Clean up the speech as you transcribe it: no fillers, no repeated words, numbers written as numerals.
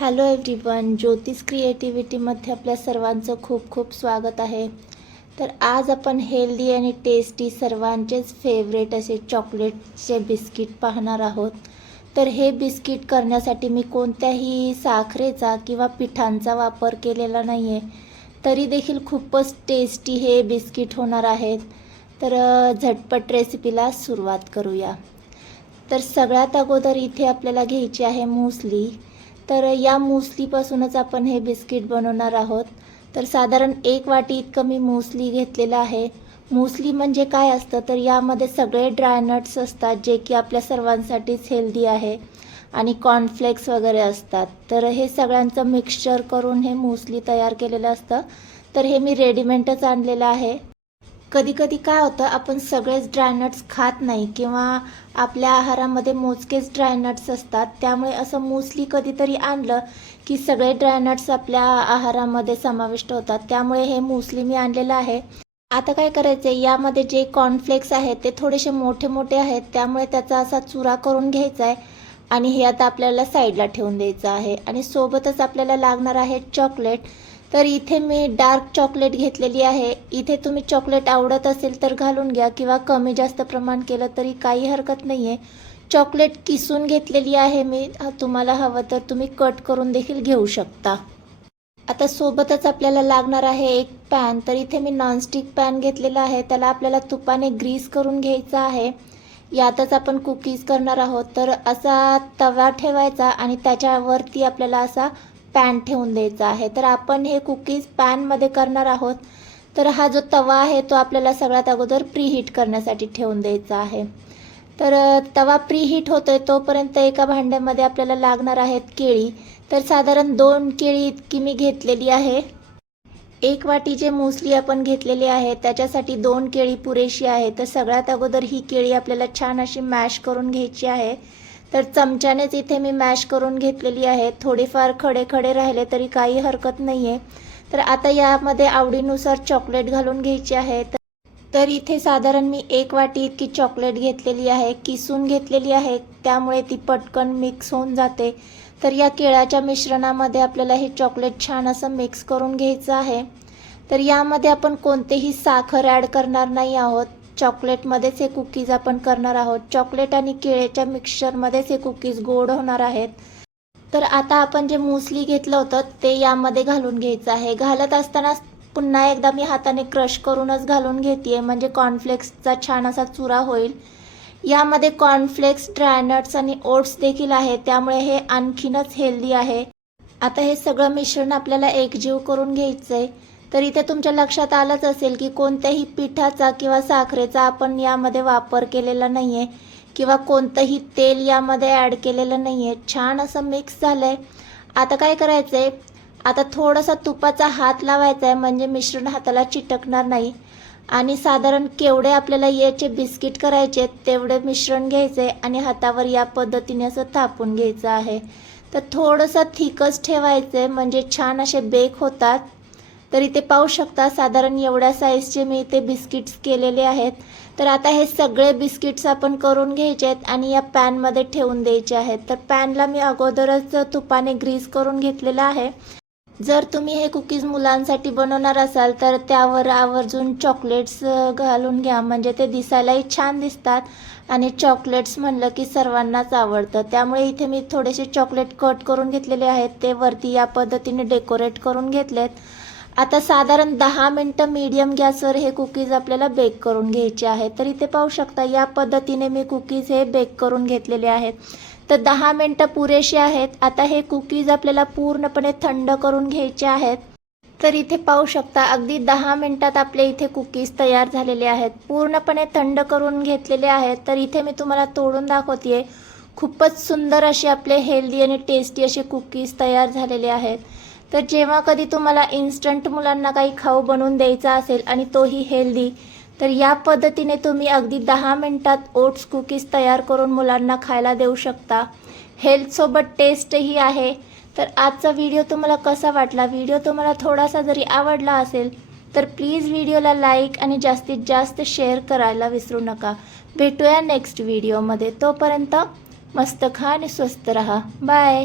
Hello everyone, ज्योतिष क्रिएटिव्हिटीमध्ये आपल्या सर्वांचं खूप खूप स्वागत आहे. तर आज आपण हेल्दी आणि टेस्टी सर्वांचेच फेवरेट असे चॉकलेटचे बिस्किट पाहणार आहोत. तर हे बिस्किट करण्यासाठी मी कोणत्याही साखरेचा किंवा पिठांचा वापर केलेला नाही आहे, तरी देखील खूपच टेस्टी हे बिस्किट होणार आहेत. तर झटपट रेसिपीला सुरुवात करूया. तर सगळ्यात अगोदर इथे आपल्याला घ्यायची आहे मुसली. तर या मुसलीपासूनच आपण हे बिस्किट बनवणार आहोत. तर साधारण 1 वाटी इतकं मी मुसली घेतलेलं आहे. मुसली म्हणजे काय असतं, तर यामध्ये सगळे ड्रायनट्स असतात जे की आपल्या सर्वांसाठीच हेल्दी आहे आणि कॉर्नफ्लेक्स वगैरे असतात. तर हे सगळ्यांचं मिक्सचर करून हे मुसली तयार केलेलं असतं. तर हे मी रेडीमेडच आणलेलं आहे. कधी कधी काय होतं, आपण सगळेच ड्रायनट्स खात नाही किंवा आपल्या आहारामध्ये मोजकेच ड्रायनट्स असतात. त्यामुळे असं मुसली कधीतरी आणलं की सगळे ड्रायनट्स आपल्या आहारामध्ये समाविष्ट होतात. त्यामुळे हे मुसली मी आणलेलं आहे. आता काय करायचं आहे, यामध्ये जे कॉर्नफ्लेक्स आहेत ते थोडेसे मोठे मोठे आहेत, त्यामुळे त्याचा असा चुरा करून घ्यायचा आहे आणि हे आता आपल्याला साईडला ठेवून द्यायचं आहे. आणि सोबतच आपल्याला लागणार आहे चॉकलेट. तर इथे मी डार्क चॉकलेट घेतलेली आहे. इथे तुम्ही चॉकलेट आवडत असेल तर घालून घ्या किंवा कमी जास्त प्रमाण केलं तरी काही हरकत नाही आहे. चॉकलेट किसून घेतलेली आहे मी. तुम्हाला हवं तर तुम्ही कट करून देखील घेऊ शकता. आता सोबतच आपल्याला लागणार आहे एक पॅन. तर इथे मी नॉनस्टिक पॅन घेतलेला आहे. त्याला आपल्याला तुपाने ग्रीस करून घ्यायचं आहे. यातच आपण कुकीज करणार आहोत. तर असा तवा ठेवायचा आणि त्याच्यावरती आपल्याला असा पॅन ठेवून द्यायचा आहे. तर आपण हे कुकीज पॅनमध्ये करणार आहोत. तर हा जो तवा आहे तो आपल्याला सगळ्यात अगोदर प्रीहीट करण्यासाठी ठेवून द्यायचा आहे. तर तवा प्रीहीट होतोय तोपर्यंत एका भांड्यामध्ये आपल्याला लागणार आहेत केळी. तर साधारण 2 केळी इतकी मी घेतलेली आहे. 1 वाटी जे मुसली आपण घेतलेली आहे त्याच्यासाठी 2 केळी पुरेशी आहे. तर सगळ्यात अगोदर ही केळी आपल्याला छान अशी मॅश करून घ्यायची आहे. तर चमच्यानेच इथे मी मॅश करून घेतलेली आहे. थोडेफार खडे खडे राहिले तरी काही हरकत नाही आहे. तर आता यामध्ये आवडीनुसार चॉकलेट घालून घ्यायची आहे. तर इथे साधारण मी 1 वाटी इतकी चॉकलेट घेतलेली आहे, किसून घेतलेली आहे, त्यामुळे ती पटकन मिक्स होऊन जाते. तर या केळ्याच्या मिश्रणामध्ये आपल्याला हे चॉकलेट छान असं मिक्स करून घ्यायचं आहे. तर यामध्ये आपण कोणतेही साखर ॲड करणार नाही आहोत. चॉकलेटमध्येच हे कुकीज आपण करणार आहोत. चॉकलेट आणि केळ्याच्या मिक्सचरमध्येच हे कुकीज गोड होणार आहेत. तर आता आपण जे मुसली घेतलं होतं ते यामध्ये घालून घ्यायचं आहे. घालत असताना पुन्हा एकदा मी हाताने क्रश करूनच घालून घेते, म्हणजे कॉर्नफ्लेक्सचा छान असा चुरा होईल. यामध्ये कॉर्नफ्लेक्स, ड्रायनट्स आणि ओट्स देखील आहे, त्यामुळे हे आणखीनच हेल्दी आहे. आता हे सगळं मिश्रण आपल्याला एकजीव करून घ्यायचं आहे. तर इथे तुमच्या लक्षात आलंच असेल की कोणत्याही पिठाचा किंवा साखरेचा आपण यामध्ये वापर केलेला नाही आहे किंवा कोणतंही तेल यामध्ये ॲड केलेलं नाही आहे. छान असं मिक्स झालं आहे. आता काय करायचं आहे, आता थोडासा तुपाचा हात लावायचा आहे, म्हणजे मिश्रण हाताला चिटकणार नाही. आणि साधारण केवढे आपल्याला याचे बिस्किट करायचे तेवढे मिश्रण घ्यायचे आणि हातावर या पद्धतीने असं थापून घ्यायचं आहे. तर थोडंसं थिकच ठेवायचं आहे, म्हणजे छान असे बेक होतात. तर इथे पाहू शकता साधारण एवढ्या साईजचे मी इथे बिस्किट्स केलेले आहेत. तर आता हे सगळे बिस्किट्स आपण करून घ्यायचे आहेत आणि या पॅनमध्ये ठेवून द्यायचे आहेत. तर पॅनला मी अगोदरच तुपाने ग्रीस करून घेतलेलं आहे. जर तुम्ही हे कुकीज मुलांसाठी बनवणार असाल तर त्यावर आवर्जून चॉकलेट्स घालून घ्या, म्हणजे ते दिसायलाही छान दिसतात आणि चॉकलेट्स म्हणलं की सर्वांनाच आवडतं. त्यामुळे इथे मी थोडेसे चॉकलेट कट करून घेतलेले आहेत, ते वरती या पद्धतीने डेकोरेट करून घेतलेत. आता साधारण 10 मिनटं मीडियम गॅसवर हे कुकीज आपल्याला बेक करून घ्यायचे आहेत. तर इथे पाहू शकता या पद्धतीने मी कुकीज हे बेक करून घेतलेले आहेत. तर 10 मिनटं पुरेशी आहेत. आता हे कुकीज आपल्याला पूर्णपणे थंड करून घ्यायचे आहेत. तर इथे पाहू शकता अगदी 10 मिनटात आपले इथे कुकीज तयार झालेले आहेत. पूर्णपणे थंड करून घेतलेले आहेत. तर इथे मी तुम्हाला तोडून दाखवते. खूपच सुंदर असे आपले हेल्दी आणि टेस्टी असे कुकीज तयार झालेले आहेत. तर जेव्हा कधी तुम्हाला इन्स्टंट मुलांना काही खाऊ बनवून द्यायचा असेल आणि तोही हेल्दी, तर या पद्धतीने तुम्ही अगदी 10 मिनटात ओट्स कुकीज तयार करून मुलांना खायला देऊ शकता. हेल्थसोबत टेस्टही आहे. तर आजचा व्हिडिओ तुम्हाला कसा वाटला? व्हिडिओ तुम्हाला थोडासा जरी आवडला असेल तर प्लीज व्हिडिओला लाईक आणि जास्तीत जास्त शेअर करायला विसरू नका. भेटूया नेक्स्ट व्हिडिओमध्ये. तोपर्यंत मस्त खा आणि स्वस्त रहा. बाय.